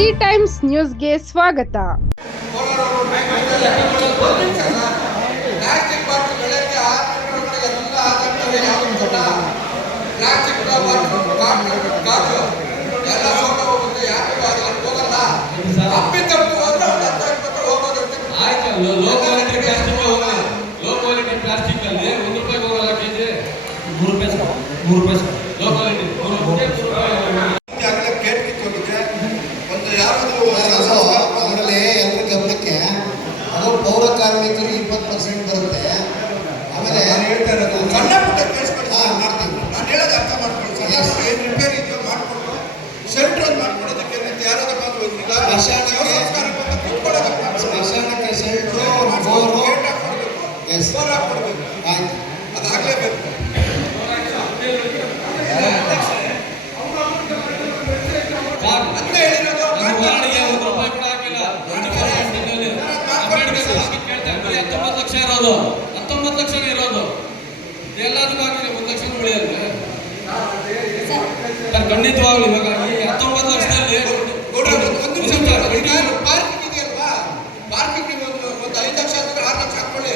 C times ನ್ಯೂಸ್ಗೆ ಸ್ವಾಗತ plastic ಹೇಳ್ತಾ ಇರೋದು ಸಣ್ಣ ಪುಟ್ಟ ಕೇಳಿಸ್ಕೊಳ್ಳಿ ಹಾ, ಮಾಡ್ತೀವಿ. ನಾನು ಹೇಳೋದು ಅರ್ಥ ಮಾಡ್ಕೊಳ್ಳಿ. ಪುಟ್ಟ ಏನು ರಿಪೇರಿ ಇದೆಯೋ ಮಾಡಿಕೊಂಡು ಶೆಲ್ಟರ್ ಒಂದು ಮಾಡ್ಕೊಡೋದಕ್ಕೆ ನಿಂತು ಯಾರಾದ್ರೂ ಬಂದು ಶವ ಸಂಸ್ಕಾರಕ್ಕೆ ಕೂತ್ಕೊಳ್ಳೋದಕ್ಕೆ ಸ್ಮಶಾನಕ್ಕೆ ಶೆಲ್ಟ್ರು ಬೋರು ಗೇಟ್ ಹಾಕ್ಕೊಡ್ಬೇಕು. Yes. ಬೋರ್ ಹಾಕ್ಕೊಡ್ಬೇಕು. ಆಯ್ತು. ಅದಾಗಲೇಬೇಕು ಅದನ್ನೇ ಹೇಳಿರೋದು ಇರೋದು. ಹತ್ತೊಂಬತ್ತು ಲಕ್ಷ ಇರೋದು. ಎಲ್ಲದಕ್ಕೂ ಒಂದು ಲಕ್ಷ ಉಳಿಯಲ್ಲ ಖಂಡಿತವಾಗ್ಲು ಇವಾಗ ಈ ಹತ್ತೊಂಬತ್ತು ಲಕ್ಷದಲ್ಲಿ ಗೌಡ್ರೆ, ಒಂದು ಒಂದು ನಿಮಿಷ ಒಂದು ನಿಮಿಷ, ಈಗ ಪಾರ್ಕಿಂಗ್ ಇದೆಯಲ್ವಾ ಪಾರ್ಕಿಂಗ್ ಒಂದು ಒಂದು ಐದು ಲಕ್ಷ ಹಾಕಿದ್ರೆ ಆರು ಲಕ್ಷ ಹಾಕೊಳ್ಳಿ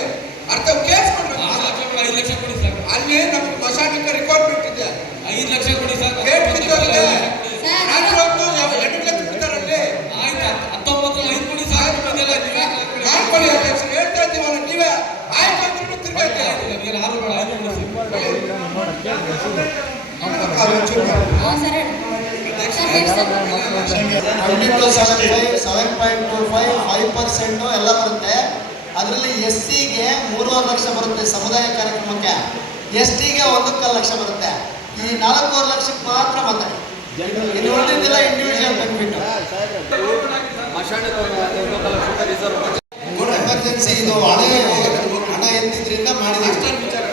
ಅರ್ಥ ಕೇಳಿಸ್ಕೊಂಡು ಆರು ಲಕ್ಷ ಕೊಡಿ ಐದು ಲಕ್ಷ ಕೊಡಿ ಸರ್ ಅಲ್ಲಿ ನಮ್ಮ ಮಶಾನಿಕ ರಿಕ್ವೈರ್ಮೆಂಟ್ ಇದೆ ಐದು ಲಕ್ಷ ಕೊಡಿ ಸರ್ ಗೇಟ್ ಕಿತ್ತೋಗಿದೆ ಸರ್, ರಾತ್ರಿ ಹೊತ್ತು ಯಾವ- ಎಂಟು ಗಂಟೆ ಬಿಡ್ತಾರಲ್ಲಿ ಆಯ್ತು ಹತ್ತೊಂಬತ್ತು ಐದು ಕೊಡಿ ಸರ್ ಇದೆಲ್ಲ ನೀವೇ ಕೊಡಿ. ಮಾಡ್ಕೊಳ್ಳಿ ಅಧ್ಯಕ್ಷ ಹೇಳ್ತಾ ಇದ್ದೀವಲ್ಲ ನೀವೇ ಆಯ್ತು ಅಂದ್ರೂ ತಿರ್ಗೈತೆ ಆಯ್ತು, ನೀನು ಆರು ಬೇಡ ಐದು ಕೊಡಿ ಹಾಂ ಸರ್ ಸರ್ ಹೇಳಿ sir twenty two seven point two five five percent ಎಲ್ಲ ಬರುತ್ತೆ. ಅದರಲ್ಲಿ ಎಸ್ ಸಿಗೆ ಮೂರುವರೆ ಲಕ್ಷ ಬರುತ್ತೆ ಸಮುದಾಯ ಕಾರ್ಯಕ್ರಮಕ್ಕೆ. ಎಸ್ ಟಿಗೆ ಒಂದಕ್ಕೆ ಲಕ್ಷ ಬರುತ್ತೆ. ಈ ನಾಲ್ಕೂವರೆ ಲಕ್ಷಕ್ಕೆ ಮಾತ್ರ ಮಾತಾಡಿ ಉಳಿದಿದ್ದೆಲ್ಲ ಇಂಡಿವಿಜುವಲ್ ಬೆನಿಫಿಟ್ ಎಮರ್ಜೆನ್ಸಿ ಇದು ಹಳೆ ಹಣ ಎತ್ತಿದ್ರಿಂದ ಮಾಡಿದ್ದೀವಿ ಅಷ್ಟೊಂದು ವಿಚಾರ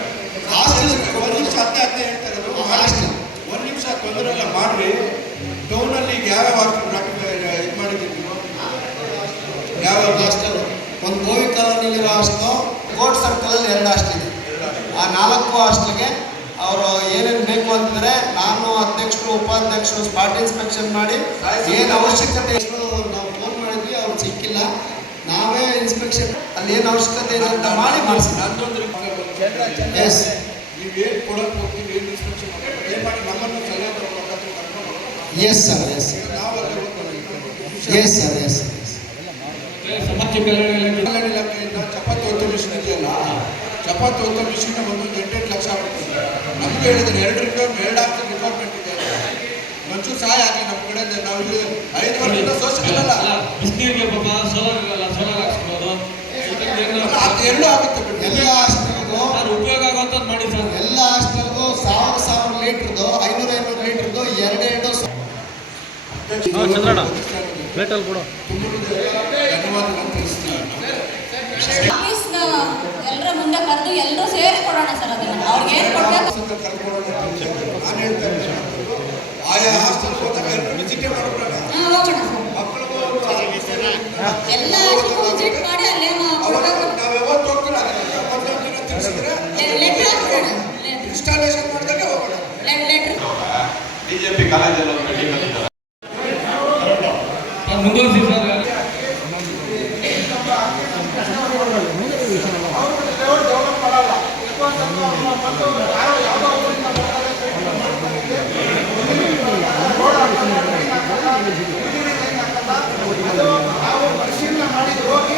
ಹಾಸ್ಟೆಲ್ ಒಂದು ನಿಮಿಷ ಹತ್ತೆ ಹತ್ತೆ ಇರೋದು ಒಂದು ನಿಮಿಷ ತೊಂದರೆ ಎಲ್ಲ ಮಾಡ್ರಿ. ಟೌನಲ್ಲಿ ಈಗ ಯಾವ್ಯಾವ ಹಾಸ್ಟೆಲ್ ಇದು ಮಾಡಿದ್ದೀವಿ ಯಾವ ಯಾವ ಹಾಸ್ಟೆಲ್ ಒಂದು ಗೋವಿ ಕಾಲೋನಿಲಿರೋ ಹಾಸ್ಟೆಲ್ ಕೋರ್ಟ್ ಸರ್ಕಲಲ್ಲಿ ಎರಡು ಹಾಸ್ಟೆಲ್ ಇದೆ. ಆ ನಾಲ್ಕು ಹಾಸ್ಟೆಲ್ಗೆ ಅವರು ಏನೇನು ಬೇಕು ಅಂತಂದರೆ ನಾನು ಅಧ್ಯಕ್ಷರು ಉಪಾಧ್ಯಕ್ಷರು ಸ್ಪಾಟ್ ಇನ್ಸ್ಪೆಕ್ಷನ್ ಮಾಡಿ ಏನು ಅವಶ್ಯಕತೆ ಇಷ್ಟು ನಾವು ಫೋನ್ ಮಾಡಿದ್ವಿ ಅವ್ರು ಸಿಕ್ಕಿಲ್ಲ. ನಾವೇ ಇನ್ಸ್ಪೆಕ್ಷನ್ ಅಲ್ಲಿ ಏನು ಅವಶ್ಯಕತೆ ಇದೆ ಅಂತ ಮಾಡಿ ಮಾಡಿಸಿ ನಂದೊಂದು Yes. ಕೊಡಕ್ಕೆ ಕೊಡೋಕೆ ಹೋಗ್ತೀವಿ ಏನು ಏನು ಮಾಡಿ ನಮ್ಮನ್ನು ಸಲಹೆ ಬರ್ಬೇಕಂತ ಕರ್ಕೊಂಡು. ಎಸ್ ಸರ್ ಎಸ್ ನಾವು ಅಲ್ಲಿ ಹೋಗ್ತೀವಿ. ಎಸ್ ಸರ್ ಎಸ್ ಸಮಾಜ ಕಲ್ಯಾಣ ಇಲಾಖೆ ಕಲ್ಯಾಣ ಇಲಾಖೆಯಿಂದ ಚಪಾತಿ ಹೊತ್ತ ಮಿಷಿನ್ ಇದೆಯಲ್ಲ ಚಪಾತಿ ಒತ್ತು ಮಿಷನ್ ಒಂದು ಎಂಟೆಂಟು ಲಕ್ಷ ಆಗುತ್ತೆ ನಮ್ಗೆ ಹೇಳಿದ್ರೆ ಎರಡು ರಿಕ್ವೈರ್ ಎರಡು ಆಗ್ತದೆ ರಿಕ್ವೈರ್ಮೆಂಟ್ ಇದೆ ಒಂಚೂರು ಸಹಾಯ ಆಗಲಿ ನಮ್ಮ ಕಡೆಯಿಂದ ನಾವು ಇಲ್ಲಿ ಐದು ವರ್ಷದಿಂದ ಸೋಷಿಯಲ್ಲ ಅಲ್ಲ ಬಿಸಿನೀರಿಗೆ ಪಾಪ ಸೋಲಾರ್ ಇರಲ್ಲ ಸೋಲಾರ್ ಹಾಕ್ಸ್ಬೋದು. ಎರಡು ಆಗುತ್ತೆ ಬಿಡಿ ಎಲ್ಲ ಪ್ಲೇಟಲ್ಲಿ ಕೊಡು. ಎಲ್ಲರ ಮುಂದೆ ಕರೆದು ಎಲ್ಲರೂ ಸೇರಿ ಸರ್ ಅದನ್ನ. ಅವ್ರಿಗೆ ಏನು ಕೊಡ್ಬೇಕು ಅಂತ ಕರ್ಕೊಳ್ಳೋಣ ಅಂತ ಹೇಳಿ. ನಾನು ಹೇಳ್ತಾ ಇದ್ದೀನಿ ಆಯಾ ಹಾಸ್ಟೆಲ್ ಹೋದಾಗ ಎಲ್ಲರೂ ವಿಸಿಟೇ ಮಾಡ್ಬಿಡೋಣ ಹಾಂ ಹೋಗೋಣ ಸರ್ ಮಕ್ಕಳಿಗೂ ಎಲ್ಲ ವಿಸಿಟ್ ಮಾಡಿ ಅಲ್ಲೇ ಅವಾಗ ಕೊಡಬೇಕು ನಾವು ಯಾವತ್ತು ಹೋಗ್ತೀರ ಅದಕ್ಕೆ ಒಂದೊಂದು ದಿನ ತಿಳಿಸಿದ್ರೆ ಲೆಟ್ರ್ ಹಾಕ್ಬಿಡೋಣ ಇನ್ಸ್ಟಾಲೇಷನ್ ಮಾಡಿದಾಗ ಹೋಗೋಣ ಲೆಟ್ರ್ ಬಿಜೆಪಿ ಕಾಲೇಜಲ್ಲಿ ಒಂದು ಮೀಟಿಂಗ್ ಬಂದಿದ್ದಾರೆ ಸರ್ ಮುಂದುವರಿಸಿ ಸರ್ ನಾವು ಪರಿಶೀಲನೆ ಮಾಡೋದು ವರದಿ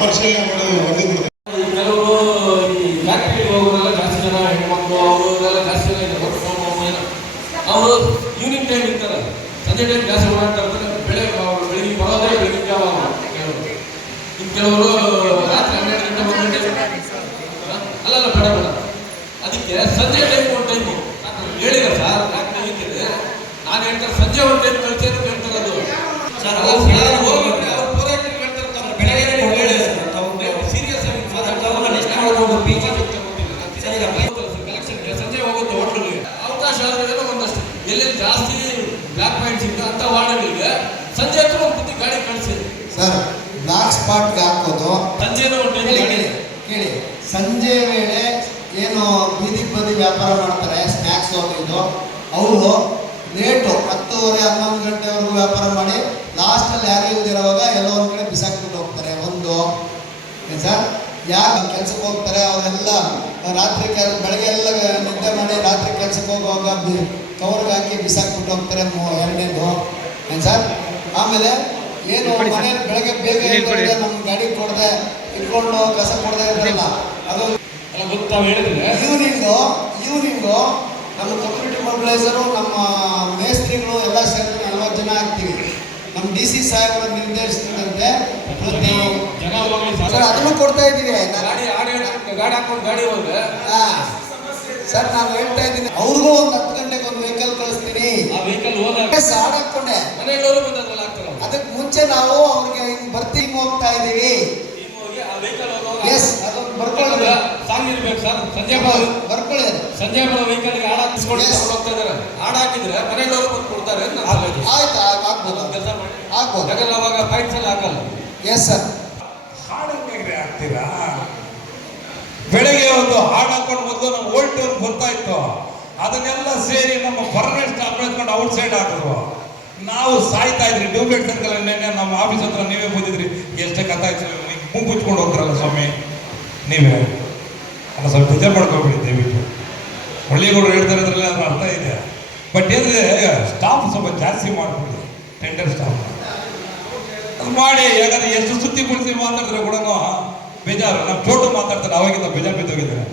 ಕೊಡ್ತೀವಿ ಈ ಕೆಲವರು ಈ ಫ್ಯಾಕ್ಟ್ರಿಗೆ ಹೋಗೋರೆಲ್ಲ ಜಾಸ್ತಿ ಜನ ಹೆಣ್ಮಕ್ಳು ಅವರೆಲ್ಲ ಜಾಸ್ತಿ ಜನ ಇದೆ ವರ್ಕ್ ಫ್ರಮ್ ಹೋಮ್ ಏನೋ ಅವರು ಈವ್ನಿಂಗ್ ಟೈಮ್ ಇರ್ತಾರೆ ಸಂಜೆ ಟೈಮ್ ಜಾಸ್ತಿ ಓಡಾಡ್ತಾ ಇರ್ತಾರೆ ಬೆಳೆ ಅವ್ರು ಬೆಳಿಗ್ಗೆ ಬರೋದೇ ಬೆಳಿಗ್ಗೆ ಜಾವ ಕೆಲವರು ಇನ್ನು ಕೆಲವರು ರಾತ್ರಿ ಹನ್ನೆರಡು ಗಂಟೆ ಒಂದು ಗಂಟೆ? ಅಲ್ಲಲ್ಲ ಬೇಡ ಬೇಡ. ಅದಕ್ಕೆ ಸಂಜೆ ಟೈಮ್ ಒಂದು ಟೈಮು ಹೇಳಿದ ಸರ್ ತೆಗಿತೀರಿ ನಾನು ಹೇಳ್ತಾರೆ ಸಂಜೆ ಒಂದು ಟೈಮ್ ಕಳಿಸಿ ಅಂತ ಹೇಳ್ತಾರೆ ಅದು. ಸರ್ ಹೋಗ್ಬಿಟ್ರೆ ಅವ್ರು ಪೂರೈಕೆ ಹೇಳ್ತಾರೆ. ತಮ್ಮ ಬೆಳಗ್ಗೆ ಹೇಳಿ ಸೀರಿಯಸ್ ಆಗಿ ಕಲೆಕ್ಷನ್ಗೆ ಸಂಜೆ ಹೋಗುತ್ತೆ ಹೋಟ್ಲಿಗೆ ಅವಕಾಶ ಆದ್ರೆ ಒಂದಷ್ಟು. ಎಲ್ಲೆಲ್ಲಿ ಜಾಸ್ತಿ ಬ್ಲಾಕ್ ಪಾಯಿಂಟ್ಸ್ ಇತ್ತು ಅಂತ ವಾರ್ಡ್ಗಳಿಗೆ ಸಂಜೆ ಹತ್ರ ಒಂದು ಬುದ್ಧಿ ಗಾಡಿ ಕಳಿಸಿ ಸರ್ ಬ್ಲಾಕ್ ಸ್ಪಾಟ್ಗೆ ಹಾಕೋದು. ಕೇಳಿ ಕೇಳಿ, ಸಂಜೆ ವೇಳೆ ಏನು ಬೀದಿ ಬದಿ ವ್ಯಾಪಾರ ಮಾಡ್ತಾರೆ ಸ್ನ್ಯಾಕ್ಸ್ ಅದು ಇದು. ಅವರು ಲೇಟು ಹತ್ತುವರೆ ಹನ್ನೊಂದು ಗಂಟೆವರೆಗೂ ವ್ಯಾಪಾರ ಮಾಡಿ ಲಾಸ್ಟಲ್ಲಿ ಯಾರು ಇಲ್ದಿರೋವಾಗ ಎಲ್ಲ ಒಂದು ಕಡೆ ಬಿಸಾಕ್ಬಿಟ್ಟು ಹೋಗ್ತಾರೆ ಒಂದು. ಸರ್? ಯಾಕೆ ಕೆಲ್ಸಕ್ಕೆ ಹೋಗ್ತಾರೆ ಅವರೆಲ್ಲ ರಾತ್ರಿ ಕೆಲ ಬೆಳಗ್ಗೆ ಎಲ್ಲ ನಿದ್ದೆ ಮಾಡಿ ರಾತ್ರಿ ಕೆಲ್ಸಕ್ಕೆ ಹೋಗುವಾಗ ಬಿ ಕವರ್ಗೆ ಹಾಕಿ ಬಿಸಾಕ್ಬಿಟ್ಟು ಹೋಗ್ತಾರೆ ಮೂ- ಎರಡನೇದು. ಏನು ಸರ್? ಆಮೇಲೆ ಏನು ಮನೆ ಬೆಳಗ್ಗೆ ಬೇಗ ನಮ್ಮ ಗಾಡಿ ಕೊಡದೆ ಇಟ್ಕೊಂಡು ಕಸ ಕೊಡದೆ ಇರಲ್ಲ ಅದು. ಈವ್ನಿಂಗು ಈವ್ನಿಂಗು ನಮ್ಮ ಕಮ್ಯುನಿಟಿ ಮೊಬಿಲೈಸರು ನಮ್ಮ ಮೇಸ್ತ್ರಿಗಳು ಎಲ್ಲ ಸೇರಿ ನಲ್ವತ್ತು ಜನ ಆಗ್ತೀವಿ. ನಮ್ಮ ಡಿ ಸಿ ಸಾಹೇಬರು ನಿರ್ದೇಶಿಸಿದಂತೆ ಪ್ರತಿ ಸರ್ ಅದನ್ನು ಕೊಡ್ತಾ ಇದ್ದೀವಿ. ಗಾಡಿ ಆಡಿ ಗಾಡಿ ಹಾಕೊಂಡು ಗಾಡಿ ಹೋದ್ರೆ? ಹಾ. ಸರ್ ನಾನು ಹೇಳ್ತಾ ಇದ್ದೀನಿ. ಅವ್ರಿಗೂ ಒಂದು ಹತ್ತು ಗಂಟೆಗೆ ಒಂದು ವೆಹಿಕಲ್ ಕಳಿಸ್ತೀನಿ. ಆ ವೆಹಿಕಲ್ ಹೋದಾಗ? ಸಾಡ್ ಹಾಕೊಂಡೆ ಆಗ್ತಾರಲ್ಲ ಅದಕ್ಕೆ ಮುಂಚೆ ನಾವು ಅವ್ರಿಗೆ ಹಿಂಗ್ ಬರ್ತೀವಿ ಹೋಗ್ತಾ ಇದೀವಿ ನೀವು ಹೋಗಿ ವೆಹಿಕಲ್ ಎಸ್ ಅದೊಂದು ಬರ್ಕೊಳ್ಳಿ ಸಾಂಗ್ ಇರ್ಬೇಕು ಸರ್. ಸಂಜೆ ಬರೋ ಬರ್ಕೊಳ್ಳಿ. ಸಂಜೆ ಬರೋ ವೆಹಿಕಲ್ಗೆ ಹಾಡು ಹಾಕಿಸ್ಕೊಂಡು ಹೋಗ್ತಾ ಇದಾರೆ ಹಾಡು ಹಾಕಿದ್ರೆ ಮನೆಯಲ್ಲವರು ಬಂದು ಕೊಡ್ತಾರೆ. ಆಯ್ತು ಆಗ್ಬೋದು. ಕೆಲಸ ಮಾಡಿ. ಆಗ್ಬೋದು. ಯಾಕಂದ್ರೆ ಅವಾಗ ಫೈಟ್ಸ್ ಎಲ್ಲ ಹಾಕಲ್ಲ ಎಸ್ ಸರ್ ಹಾಡಂಗೆ ಆಗ್ತೀರಾ ಬೆಳಗ್ಗೆ ಒಂದು ಹಾಡು ಹಾಕೊಂಡು ಮೊದಲು ನಮ್ಮ ಓಲ್ಡ್ ಗೊತ್ತಾಯ್ತು. ಬರ್ತಾ ಇತ್ತು ಅದನ್ನೆಲ್ಲ ಸೇರಿ ನಮ್ಮ ಪರ್ಮನೆಂಟ್ ಸ್ಟಾಫ್ ಎತ್ಕೊಂಡು ಔಟ್ ಸೈಡ್ ಹಾಕಿದ್ರು. ನಾವು ಸಾಯ್ತಾ ಇದ್ರಿ ಟ್ಯೂಬ್ಲೈಟ್ ಸರ್ಕಲ್ ನೆನ್ನೆ ನಮ್ಮ ಆಫೀಸ್ ಹತ್ರ ನೀವೇ ಬಂದಿದ್ರಿ ಎಷ್ಟೇ ಕಥಾಯ್ತು ನೀವು ಮುಚ್ಕೊಂಡು ಹೋಗ್ತಾರಲ್ಲ ಸ್ವಾಮಿ? ನೀವೇ. ಅಲ್ಲ, ಸ್ವಲ್ಪ ಬೇಜಾರು ಮಾಡ್ಕೊಬಿಡಿ ದಯವಿಟ್ಟು. ಒಳ್ಳೆಗೌಡರು ಹೇಳ್ತಾರೆ ಅದ್ರಲ್ಲಿ ಅದ್ರ ಅರ್ಥ ಇದೆ. ಬಟ್ ಏನಿದೆ ಸ್ಟಾಫ್ ಸ್ವಲ್ಪ ಜಾಸ್ತಿ ಮಾಡಿಬಿಡಿ ಟೆಂಡರ್ ಸ್ಟಾಫ್ ಅದು ಮಾಡಿ, ಯಾಕಂದ್ರೆ ಎಷ್ಟು ಸುತ್ತಿ ಕುಳಿಸಿ ಮಾತಾಡಿದ್ರೆ ಕೂಡ ಬೇಜಾರು. ನಮ್ಮ ಚೋಟು ಮಾತಾಡ್ತಾರೆ ಅವಾಗಿಂದ ಬೇಜಾರು ಬಿದ್ದೋಗಿದ್ದಾರೆ.